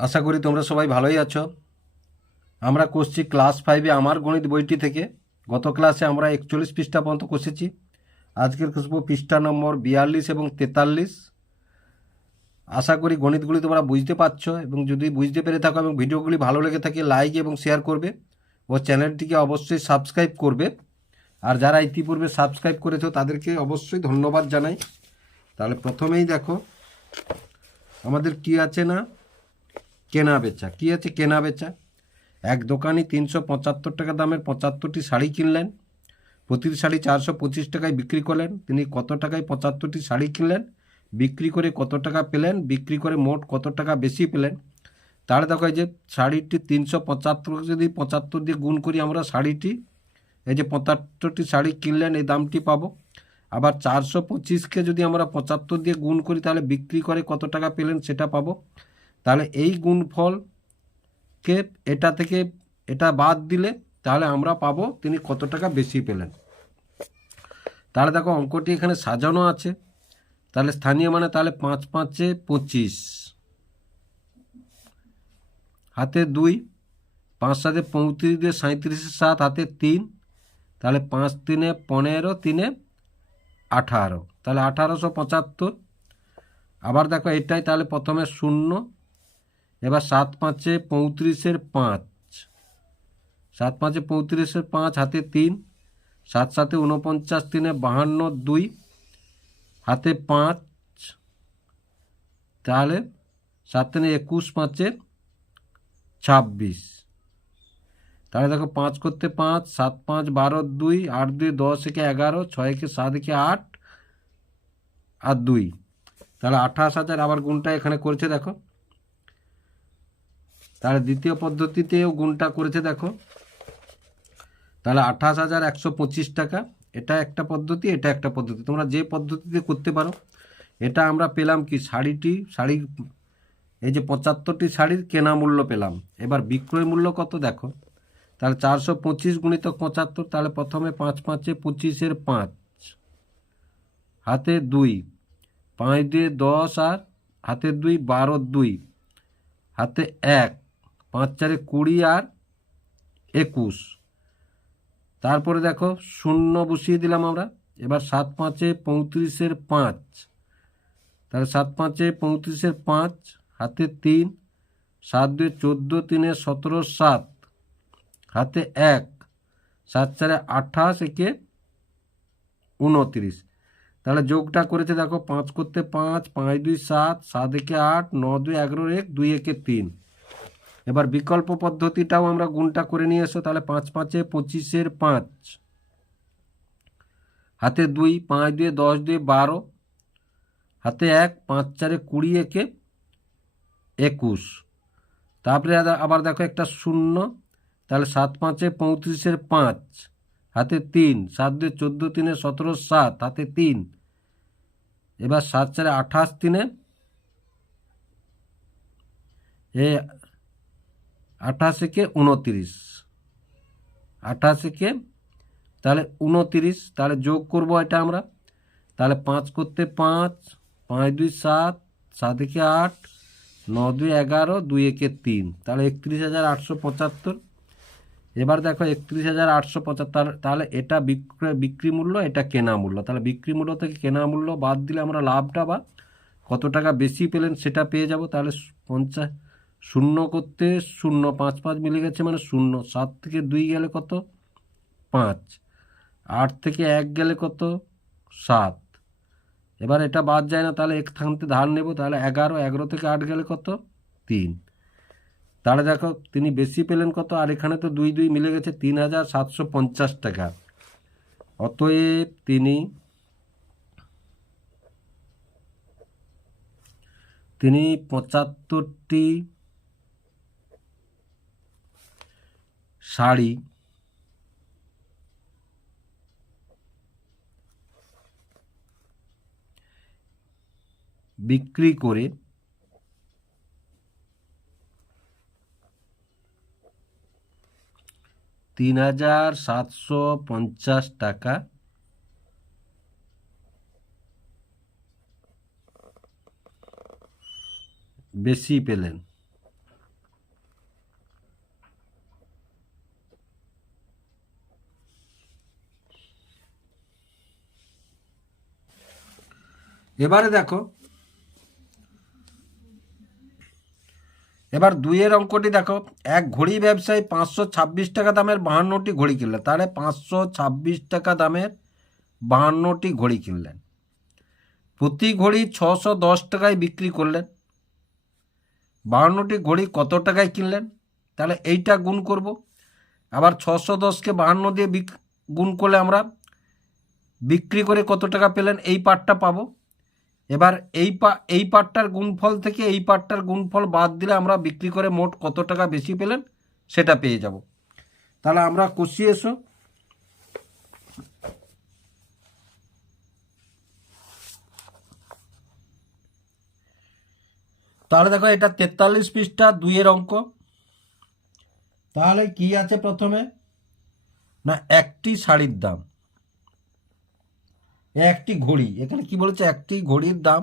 আশা করি তোমরা সবাই ভালোই আছো। আমরা করছি ক্লাস ফাইভে আমার গণিত বইটি থেকে। গত ক্লাসে আমরা একচল্লিশ পৃষ্ঠা পর্যন্ত কষেছি। আজকের কষবো পৃষ্ঠা নম্বর বিয়াল্লিশ এবং তেতাল্লিশ। আশা করি গণিতগুলি তোমরা বুঝতে পারছ এবং যদি বুঝতে পেরে থাকো এবং ভিডিওগুলি ভালো লেগে থাকে লাইক এবং শেয়ার করবে ও চ্যানেলটিকে অবশ্যই সাবস্ক্রাইব করবে। আর যারা ইতিপূর্বে সাবস্ক্রাইব করেছ, তাদেরকে অবশ্যই ধন্যবাদ জানাই। তাহলে প্রথমেই দেখো, আমাদের কি আছে না? কেনা বেচা। কি আছে কেনা বেচা? এক দোকানি তিনশো পঁচাত্তর টাকা দামের পঁচাত্তরটি শাড়ি কিনলেন। প্রতিটি শাড়ি চারশো পঁচিশ টাকায় বিক্রি করলেন। তিনি কত টাকায় পঁচাত্তরটি শাড়ি কিনলেন? বিক্রি করে কত টাকা পেলেন? বিক্রি করে মোট কত টাকা বেশি পেলেন? তাহলে দেখো যে শাড়িটি তিনশো পঁচাত্তর যদি পঁচাত্তর দিয়ে গুণ করি আমরা শাড়িটি, এই যে পঁচাত্তরটি শাড়ি কিনলেন, এই দামটি পাবো। আবার চারশো পঁচিশকে যদি আমরা পঁচাত্তর দিয়ে গুণ করি, তাহলে বিক্রি করে কত টাকা পেলেন সেটা পাবো। তাহলে এই গুণফলকে এটা থেকে এটা বাদ দিলে তাহলে আমরা পাবো তিনি কত টাকা বেশি পেলেন। তাহলে দেখো অঙ্কটি এখানে সাজানো আছে। তাহলে স্থানীয় মানে তাহলে পাঁচ পাঁচে পঁচিশ। হাতে দুই, পাঁচ সাথে পঁয়ত্রিশ দিয়ে সাঁত্রিশে সাত, হাতে তিন। তাহলে পাঁচ তিনে পনেরো, তিনে আঠারো। তাহলে আঠারোশো পঁচাত্তর। আবার দেখো এটাই তাহলে প্রথমে শূন্য। এবার সাত পাঁচে পঁয়ত্রিশের পাঁচ। সাত পাঁচে পঁয়ত্রিশের পাঁচ, হাতে তিন। সাত সাতে উনপঞ্চাশ তিনে বাহান্ন, দুই। হাতে পাঁচ। তাহলে সাত তিনে একুশ পাঁচে ছাব্বিশ। তাহলে দেখো পাঁচ করতে পাঁচ, সাত পাঁচ বারো, দুই। আট দুই দশ একে এগারো, ছয় একে সাত একে আট, আর দুই। তাহলে আঠাশ হাজার আবার গুণটা এখানে করেছে দেখো। তাহলে দ্বিতীয় পদ্ধতিতেও গুণটা করেছে দেখো। তাহলে আঠাশ হাজার একশো পঁচিশ টাকা। এটা একটা পদ্ধতি, এটা একটা পদ্ধতি। তোমরা যে পদ্ধতিতে করতে পারো, এটা আমরা পেলাম কি শাড়িটি, শাড়ি, এই যে পঁচাত্তরটি শাড়ির কেনা মূল্য পেলাম। এবার বিক্রয় মূল্য কত দেখো। তাহলে চারশো পঁচিশ গুণিত পঁচাত্তর, তাহলে প্রথমে পাঁচ পাঁচে পঁচিশের পাঁচ, হাতে দুই, পাঁচ দিয়ে দশ আর হাতে দুই, বারো দুই, হাতে এক পাঁচ চারে কুড়ি আর একুশ। তারপরে দেখো, শূন্য বসিয়ে দিলাম আমরা। এবার সাত পাঁচে পঁয়ত্রিশের পাঁচ। তাহলে সাত পাঁচে পঁয়ত্রিশের পাঁচ, হাতে তিন, সাত দুই চোদ্দ, তিনে সতেরো, সাত। হাতে এক, সাত চারে আঠাশ, একে উনত্রিশ। তাহলে যোগটা করেছে দেখো, পাঁচ করতে পাঁচ পাঁচ দুই সাত সাত একে আট, ন দুই এগারো, এক, দুই একে তিন। এবার বিকল্প পদ্ধতিটাও আমরা গুণটা করে নিয়ে এসো, তাহলে পাঁচ পাঁচে পঁচিশের পাঁচ। হাতে দুই, পাঁচ দুই দশ দুই বারো। হাতে এক, পাঁচ চারে কুড়ি একে একুশ। তারপরে আবার দেখো একটা শূন্য, তাহলে সাত পাঁচে পঁয়ত্রিশের পাঁচ। হাতে তিন, সাত দুই চোদ্দ তিনে সতেরো সাত, হাতে তিন। এবার সাত চারে আঠাশ তিনে এ আঠাশ একে উনতিরিশ। আঠাশ একে তাহলে উনতিরিশ, তাহলে যোগ করব এটা আমরা। তাহলে পাঁচ করতে পাঁচ পাঁচ দুই সাত সাত একে আট ন দুই এগারো, দুই একে তিন। তাহলে একত্রিশ হাজার আটশো পঁচাত্তর। এবার দেখো একত্রিশ হাজার আটশো পঁচাত্তর, তাহলে এটা বিক্রয়, বিক্রি মূল্য, এটা কেনা মূল্য। তাহলে বিক্রি মূল্য থেকে কেনা মূল্য বাদ দিলে আমরা লাভটা বা কত টাকা বেশি পেলেন সেটা পেয়ে যাব। তাহলে পঞ্চাশ শূন্য করতে শূন্য পাঁচ পাঁচ মিলে গেছে মানে শূন্য। সাত থেকে দুই গেলে কত? পাঁচ। আট থেকে এক গেলে কত? সাত। এবার এটা বাদ যায় না, তাহলে এক থানতে ধার নেব, তাহলে এগারো এগারো থেকে আট গেলে কত? তিন। তাহলে দেখো, তিনি বেশি পেলেন কত? আর এখানে তো দুই দুই মিলে গেছে, তিন হাজার সাতশো পঞ্চাশ টাকা। অতএব তিনি তিনি পঁচাত্তরটি শাড়ি। বিক্রি করে তিন হাজার সাতশো পঞ্চাশ টাকা বেশি পেলেন। এবারে দেখো। এবার দুইয়ের অঙ্কটি দেখো। এক ঘড়ি ব্যবসায়ী পাঁচশো ছাব্বিশ টাকা দামের বাহান্নটি ঘড়ি কিনলেন। তাহলে পাঁচশো ছাব্বিশ টাকা দামের বাহান্নটি ঘড়ি কিনলেন। প্রতি ঘড়ি ছশো দশ টাকায় বিক্রি করলেন। বাহান্নটি ঘড়ি কত টাকায় কিনলেন? তাহলে এইটা গুণ করব। আবার ছশো দশকে বাহান্ন দিয়ে গুণ করলে আমরা বিক্রি করে কত টাকা পেলেন? এই পার্টটা পাবো। এবার এই পা, এই পার্টটার গুণফল থেকে এই পার্টটার গুণফল বাদ দিলে আমরা বিক্রি করে মোট কত টাকা বেশি পেলেন সেটা পেয়ে যাব। তাহলে আমরা কষি এসো। তাহলে দেখো এটা তেতাল্লিশ পৃষ্ঠা, দুইয়ের অঙ্ক। তাহলে কি আছে প্রথমে? না, একটি শাড়ির দাম। একটি ঘড়ি। এখানে কি বলেছে? একটি ঘড়ির দাম।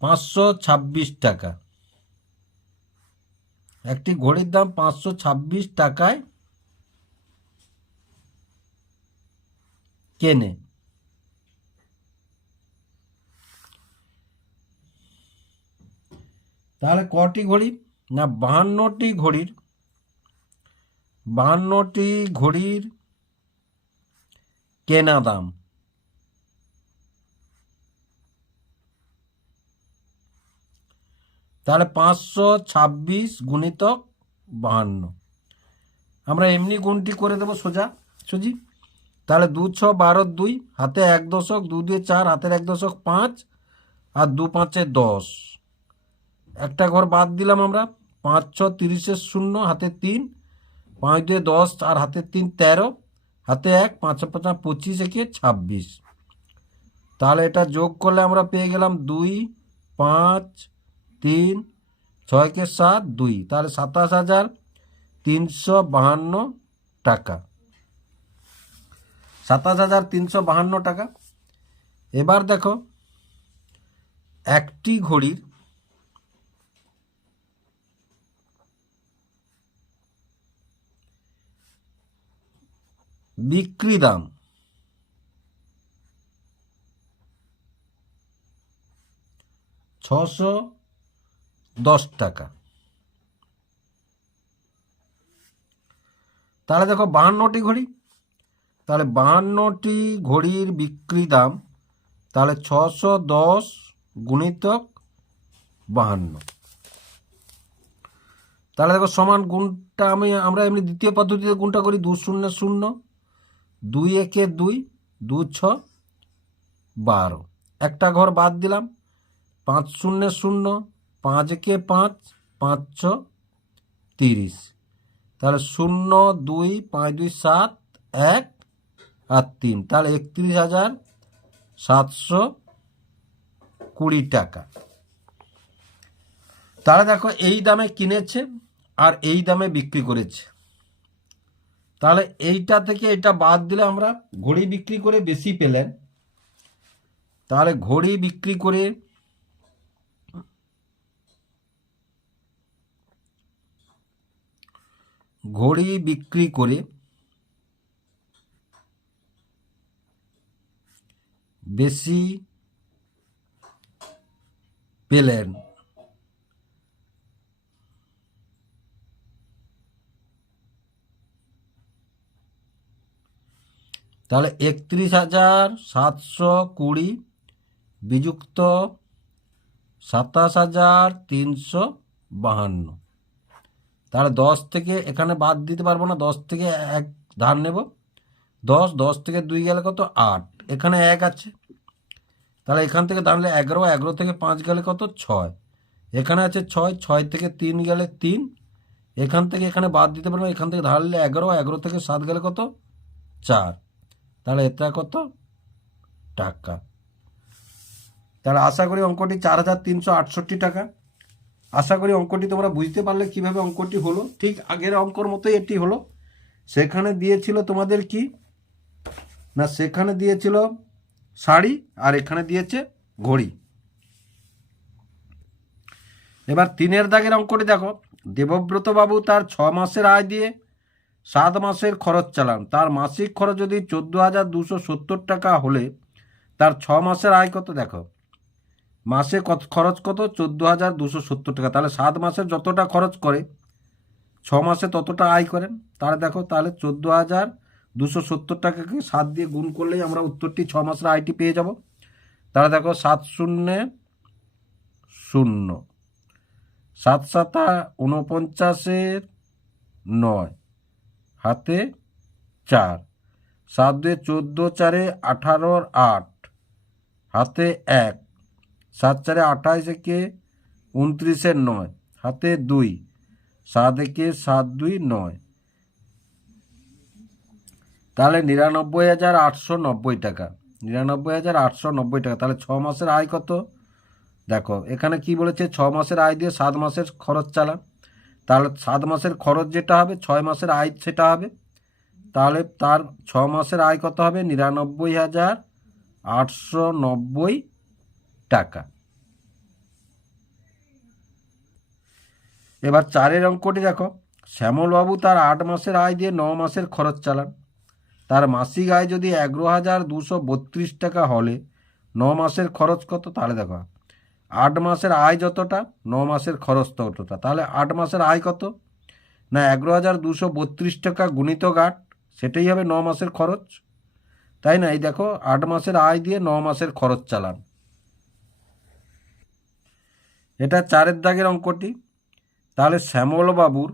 পাঁচশো ছাব্বিশ টাকা। একটি ঘড়ির দাম পাঁচশো ছাব্বিশ টাকায় কেনে। তাহলে কটি ঘড়ি? না বাহান্নটি ঘড়ির বাহান্নটি ঘড়ির কেনা দাম? তাহলে পাঁচশো ছাব্বিশ গুণিতক বাহান্ন। আমরা এমনি গুণটি করে দেবো সোজা, সুজি। তাহলে দু ছ বারো দুই, হাতে এক দশক, দু দিয়ে চার, হাতের এক দশক পাঁচ, আর দু পাঁচে দশ। একটা ঘর বাদ দিলাম আমরা। পাঁচ ছ তিরিশের শূন্য, হাতে তিন, পাঁচ দুয়ে দশ আর হাতে তিন, তেরো, হাতে এক পাঁচ পাঁচ, পঁচিশ, একে ছাব্বিশ। তাহলে এটা যোগ করলে আমরা পেয়ে গেলাম দুই, পাঁচ, তিন, ছয়কে সাত, দুই। তাহলে সাতাশ হাজার তিনশো বাহান্ন টাকা। সাতাশ হাজার তিনশো বাহান্ন টাকা। এবার দেখো, একটি ঘড়ির বিক্রি দাম। ছশো দশ টাকা। তাহলে দেখো বাহান্নটি ঘড়ি। তাহলে বাহান্নটি ঘড়ির বিক্রি দাম, তাহলে ছশো দশ গুণিতক বাহান্ন। তাহলে দেখো সমান গুণটা আমি, আমরা এমনি দ্বিতীয় পদ্ধতিতে গুণটা করি দু শূন্য শূন্য। দুই একে দুই দু ছ, বারো। একটা ঘর বাদ দিলাম। পাঁচ শূন্য শূন্য, পাঁচ একে পাঁচ পাঁচ ছ, তিরিশ। তাহলে শূন্য দুই, পাঁচ দুই সাত, এক আর তিন। তাহলে একত্রিশ হাজার সাতশো কুড়ি টাকা। তাহলে দেখো এই দামে কিনেছে আর এই দামে বিক্রি করেছে। তাহলে এইটা থেকে এটা বাদ দিলে আমরা ঘড়ি বিক্রি করে বেশি পেলেন। তাহলে ঘড়ি বিক্রি করে ঘড়ি বিক্রি করে বেশি পেলেন। তাহলে একত্রিশ হাজার সাতশো কুড়ি বিযুক্ত সাতাশ হাজার তিনশো বাহান্ন। তাহলে দশ থেকে এখানে বাদ দিতে পারব না, দশ থেকে এক ধার নেব। দশ দশ থেকে দুই গেলে কত? আট। এখানে এক আছে। তাহলে এখান থেকে দাঁড়ালে এগারো এগারো থেকে পাঁচ গেলে কত? ছয়। এখানে আছে ছয় ছয় থেকে তিন গেলে তিন। এখান থেকে এখানে বাদ দিতে পারব এখান থেকে ধারলে এগারো এগারো থেকে সাত গেলে কত? চার। তাহলে এটা কত? টাকা। তাহলে আশা করি অঙ্কটি চার হাজার তিনশো আটষট্টি টাকা। আশা করি অঙ্কটি তোমরা বুঝতে পারলে কীভাবে অঙ্কটি হলো। ঠিক আগের অঙ্কর মতোই এটি হলো। সেখানে দিয়েছিল তোমাদের কি? না, সেখানে দিয়েছিল শাড়ি আর এখানে দিয়েছে ঘড়ি। এবার তিনের দাগের অঙ্কটি দেখো। দেবব্রত বাবু তার ছ মাসের আয় দিয়ে সাত মাসের খরচ চালান। তার মাসিক খরচ যদি চোদ্দ হাজার দুশো সত্তর টাকা হলে, তার ছ মাসের আয় কত দেখো? মাসে কত, খরচ কত? চোদ্দ হাজার দুশো সত্তর টাকা। তাহলে সাত মাসের যতটা খরচ করে, ছ মাসে ততটা আয় করেন। তাহলে দেখো, তাহলে চোদ্দ হাজার দুশো সত্তর টাকাকে সাত দিয়ে গুণ করলেই আমরা উত্তরটি ছ মাসের আয়টি পেয়ে যাব। তাহলে দেখো, সাত শূন্য শূন্য। সাত সাতা উনপঞ্চাশের নয়। হাতে চার, সাত দুয়ে চোদ্দ চারে আঠারোর আট, হাতে এক, সাত চারে আঠাশ একে উনত্রিশের নয়, হাতে দুই, সাত একে সাত দুই নয়। তাহলে নিরানব্বই হাজার আটশো নব্বই টাকা, নিরানব্বই হাজার আটশো নব্বই টাকা, তাহলে ছ মাসের আয় কত? দেখো, এখানে কি বলেছে? ছ মাসের আয় দিয়ে সাত মাসের খরচ চালান। তাহলে সাত মাসের খরচ যেটা হবে, ছয় মাসের আয় সেটা হবে। তাহলে তার ছ মাসের আয় কত হবে? নিরানব্বই হাজার আটশো নব্বই টাকা। এবার চারের অঙ্কটি দেখো। শ্যামলবাবু তার আট মাসের আয় দিয়ে ন মাসের খরচ চালান। তার মাসিক আয় যদি এগারো হাজার দুশো বত্রিশ টাকা হলে, ন মাসের খরচ কত? তাহলে দেখো। আট মাসের আয় যতটা, ন মাসের খরচ ততটা। তাহলে আট মাসের আয় কত? না, এগারো হাজার দুশো বত্রিশ টাকা গুণিত গাট সেটাই হবে ন মাসের খরচ। তাই না? এই দেখো, আট মাসের আয় দিয়ে ন মাসের খরচ চালান। এটা চারের দাগের অঙ্কটি। তাহলে শ্যামলবাবুর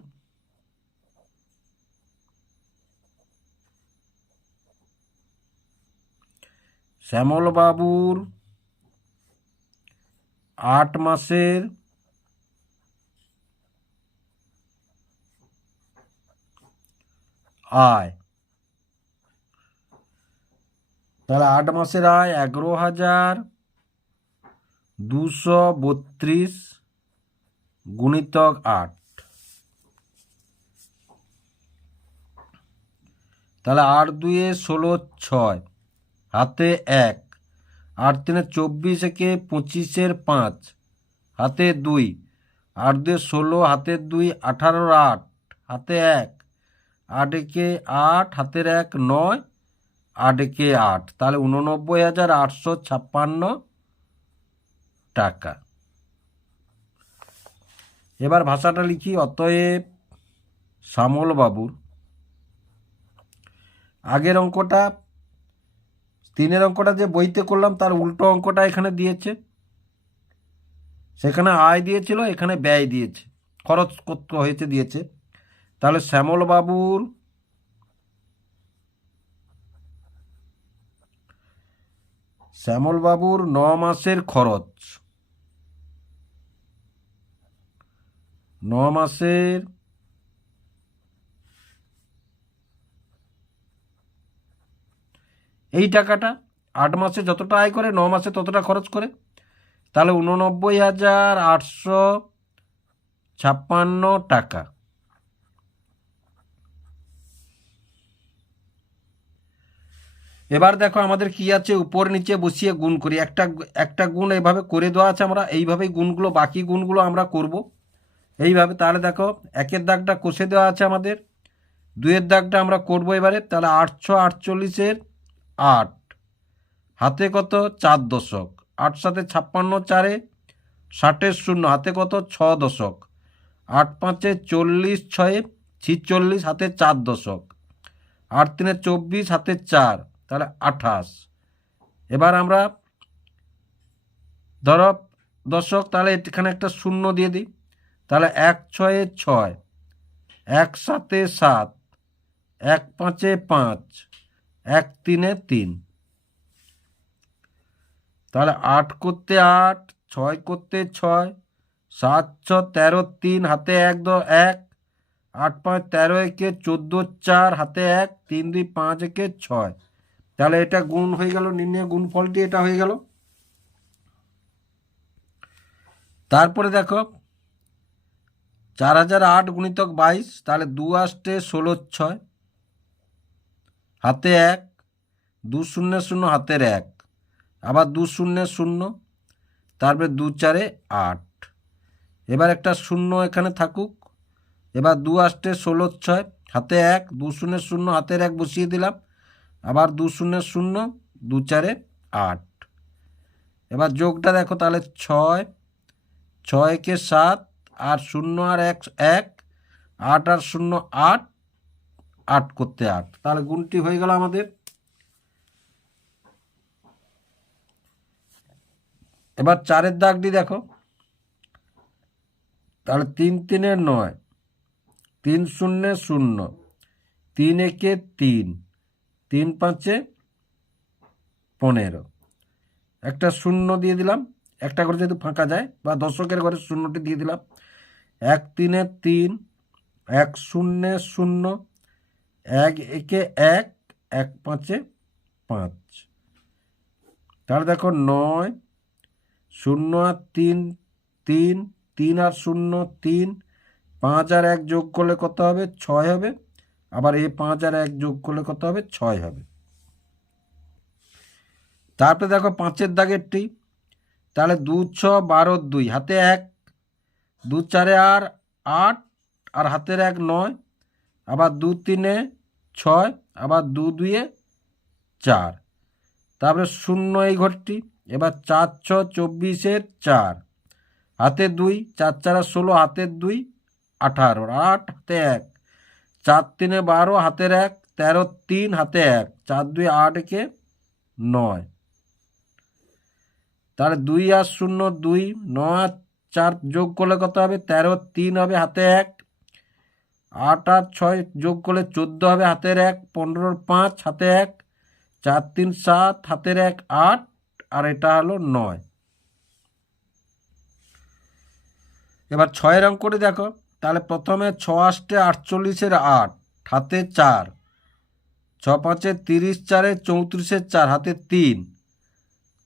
শ্যামলবাবুর আট মাসের আয়। তাহলে আট মাসের আয় এগারো হাজার দুশো বত্রিশ গুণিতক আট। তাহলে আট দুয়ে ষোলো ছয়, হাতে এক। আট তিনে চব্বিশ একে পঁচিশের পাঁচ, হাতে দুই, আট দুয়ে ষোলো হাতের দুই, আঠারোর আট, হাতে এক, আট একে আট, হাতের এক নয়, আট একে আট। তাহলে উননব্বই হাজার আটশো ছাপ্পান্ন টাকা। এবার ভাষাটা লিখি, অতএব শ্যামল বাবুর আগের অঙ্কটা তিনের অঙ্কটা যে বইতে করলাম, তার উল্টো অঙ্কটা এখানে দিয়েছে। সেখানে আয় দিয়েছিল, এখানে ব্যয় দিয়েছে। খরচ করতে হয়েছে দিয়েছে। তাহলে শ্যামল বাবুর শ্যামল বাবুর ন মাসের খরচ। ন মাসের এই টাকাটা আট মাসে যতটা আয় করে, ন মাসে ততটা খরচ করে। তাহলে উননব্বই হাজার আটশো ছাপ্পান্ন টাকা। এবার দেখো আমাদের কি আছে, উপর নিচে বসিয়ে গুণ করি। একটা একটা গুণ এইভাবে করে দেওয়া আছে আমরা, এইভাবেই গুণগুলো, বাকি গুণগুলো আমরা করব। এইভাবে, তাহলে দেখো, একের দাগটা কষে দেওয়া আছে আমাদের। দুয়ের দাগটা আমরা করব এবারে, তাহলে আটশো আটচল্লিশের আট। হাতে কত? চার দশক। আট সাথে ছাপ্পান্ন, চারে ষাটের শূন্য। হাতে কত? ছ দশক। আট পাঁচে চল্লিশ, ছয়ে ছিচল্লিশ, হাতে চার দশক। আট তিনে চব্বিশ, হাতে চার। তাহলে আঠাশ। এবার আমরা ধরো দশক, তাহলে এখানে একটা শূন্য দিয়ে দিই। তাহলে এক, ছয়ে ছয়। এক সাতে সাত। এক পাঁচে পাঁচ। এক তিনে তিন। তাহলে আট করতে আট, ছয় করতে ছয়, সাত, ছ, তেরো, তিন, হাতে এক, দ, এক, আট, পাঁচ, তেরো একে চোদ্দ, চার, হাতে এক, তিন, দুই, পাঁচ একে ছয়। তাহলে এটা গুণ হয়ে গেল, নির্ণয় গুণ ফলটি এটা হয়ে গেল। তারপরে দেখো, চার হাজার আট গুণিতক বাইশ, তাহলে দু আষ্টে ষোলো, ছয়। হাতে এক, দু শূন্য শূন্য হাতের এক, আবার দু শূন্য শূন্য, তারপরে দু চারে আট। এবার একটা শূন্য এখানে থাকুক। এবার দু আষ্টে ষোলো ছয়, হাতে এক, দু শূন্য শূন্য হাতের এক বসিয়ে দিলাম। আবার দু শূন্য শূন্য, দু চারে আট। এবার যোগটা দেখো তাহলে ছয়, ছয়কে সাত, আর শূন্য আর এক এক, আট আর শূন্য আট আট করতে আট। তাহলে গুণটি হয়ে গেল আমাদের। এবার চারের দাগটি দেখো। তাহলে তিন তিনে নয়, তিন শূন্য শূন্য, তিন একে তিন তিন পাঁচে পনেরো। একটা শূন্য দিয়ে দিলাম, একটা করে যেহেতু ফাঁকা যায়, বা দশকের ঘরে শূন্যটি দিয়ে দিলাম। এক তিনে তিন, এক শূন্য শূন্য এক একে এক এক পাঁচে পাঁচ। তাহলে দেখো নয়, শূন্য আর তিন তিন তিন আর শূন্য, তিন, পাঁচ আর এক যোগ করলে কত হবে? ছয় হবে। আবার এই পাঁচ আর এক যোগ করলে কত হবে? ছয় হবে। তারপরে দেখো পাঁচের দাগেরটি। তাহলে দু, ছ, বারো, দুই, হাতে এক, দু, চারে আর, আট, আর হাতের এক নয় আবার দু তিনে ছয়, আবার দু দুয়ে চার। তারপরে শূন্য এই ঘরটি, এবার চার ছ, চব্বিশের চার। হাতে দুই, চার চারা ষোলো হাতের দুই, আঠারো। আট, হাতে এক। চার তিনে বারো, হাতের এক। তেরো, তিন, হাতে এক। চার দুই আট একে নয়। তাহলে দুই আর শূন্য দুই, নয় আর চার যোগ করলে কত হবে? তেরো, তিন হবে হাতে এক। আট আট ছয় যোগ করলে চোদ্দ হবে, হাতের এক পনেরোর পাঁচ, হাতে এক, চার তিন সাত, হাতের এক আট, আর এটা হলো নয়। এবার ছয়ের অঙ্কটি দেখো, তাহলে প্রথমে ছ আষ্টে আটচল্লিশের আট, হাতে চার। ছ পাঁচে তিরিশ চারে চৌত্রিশের চার, হাতে তিন।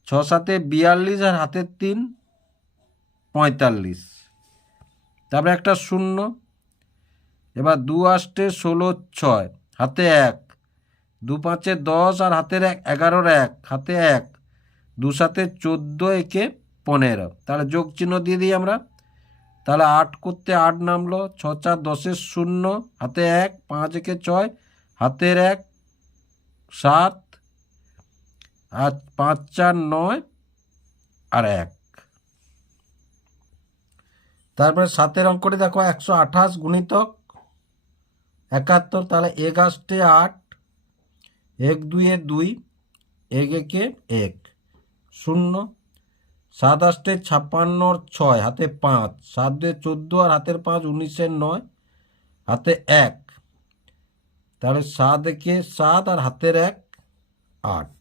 ছ সাতে বিয়াল্লিশ আর হাতে তিন, পঁয়তাল্লিশ। তারপরে একটা শূন্য এবার দু আষ্টে ষোলো, ছয়, হাতে এক। দু পাঁচে দশ আর হাতের এক, এগারোর এক, হাতে এক। দু সাতে চোদ্দ, একে পনেরো। তাহলে যোগ চিহ্ন দিয়ে দিই আমরা। তাহলে আট করতে আট নামলো, ছ চার দশের শূন্য, হাতে এক, পাঁচ একে ছয়, হাতের এক, সাত, আর পাঁচ চার নয়, আর এক। তারপরে সাতের অঙ্কটি দেখো, একশো আঠাশ গুণিতক একাত্তর, তাহলে এক আষ্টে আট, এক দুইয়ে দুই, এক একে এক। শূন্য, সাত আষ্টে ছাপ্পান্নর ছয়, হাতে পাঁচ। সাত দুয়ে চোদ্দ আর হাতের পাঁচ উনিশের নয়, হাতে এক। তাহলে সাত একে সাত আর হাতের এক, আট।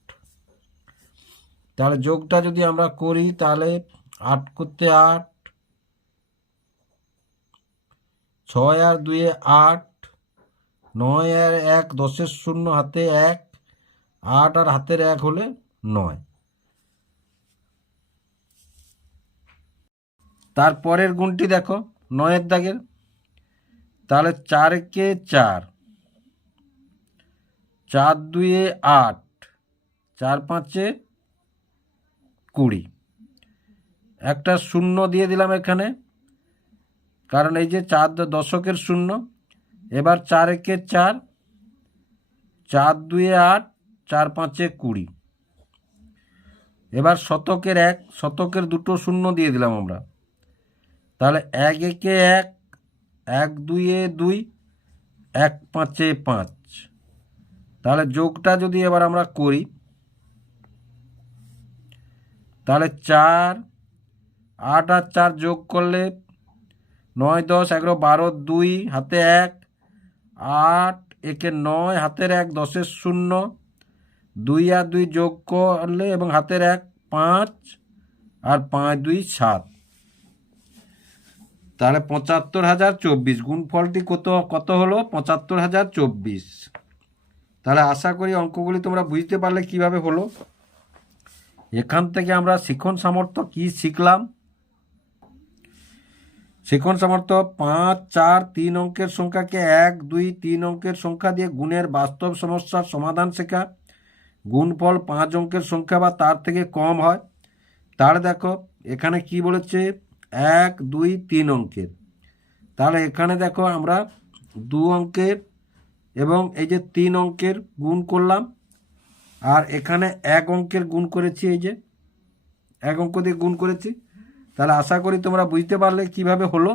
তাহলে যোগটা যদি আমরা করি, তাহলে আট করতে আট, ছয় আর দুয়ে আট নয় আর এক দশের শূন্য হাতে এক, আট আর হাতের এক হলে নয়। তারপরের গুণটি দেখো, নয়ের দাগের। তাহলে চারকে চার। চার দুয়ে আট। চার পাঁচে কুড়ি। একটা শূন্য দিয়ে দিলাম এখানে। কারণ এই যে চার দশকের শূন্য এবার চার একে চার চার দুয়ে আট, চার পাঁচে কুড়ি। এবার শতকের এক, শতকের দুটো শূন্য দিয়ে দিলাম আমরা। তাহলে এক একে এক এক দুইয়ে দুই, এক পাঁচে পাঁচ। তাহলে যোগটা যদি এবার আমরা করি, তাহলে চার, আট আর চার যোগ করলে নয় দশ, এগারো, বারো, দুই, হাতে এক আট, একে নয়, হাতের এক, দশের শূন্য। দুই আর দুই যোগ করলে এবং হাতের এক, পাঁচ আর পাঁচ দুই, সাত। তাহলে পঁচাত্তর হাজার চব্বিশ। গুণফলটি কত কত হলো? পঁচাত্তর হাজার চব্বিশ। তাহলে আশা করি অঙ্কগুলি তোমরা বুঝতে পারলে কীভাবে হলো। এখান থেকে আমরা শিখন সামর্থ্য কি শিখলাম? শিখন সামর্থ্য পাঁচ, চার, তিন অঙ্কের সংখ্যাকে এক, দুই, তিন অঙ্কের সংখ্যা দিয়ে গুণের বাস্তব সমস্যার সমাধান শেখা। গুণফল পাঁচ অঙ্কের সংখ্যা বা তার থেকে কম হয়। তার দেখো, এখানে কি বলেছে? এক, দুই, তিন অঙ্কের। তাহলে এখানে দেখো আমরা দু অঙ্কের এবং এই যে তিন অঙ্কের গুণ করলাম। আর এখানে এক অঙ্কের গুণ করেছি এই যে, এক অঙ্ক দিয়ে গুণ করেছি। তাহলে আশা করি তোমরা বুঝতে পারলে কীভাবে হলো।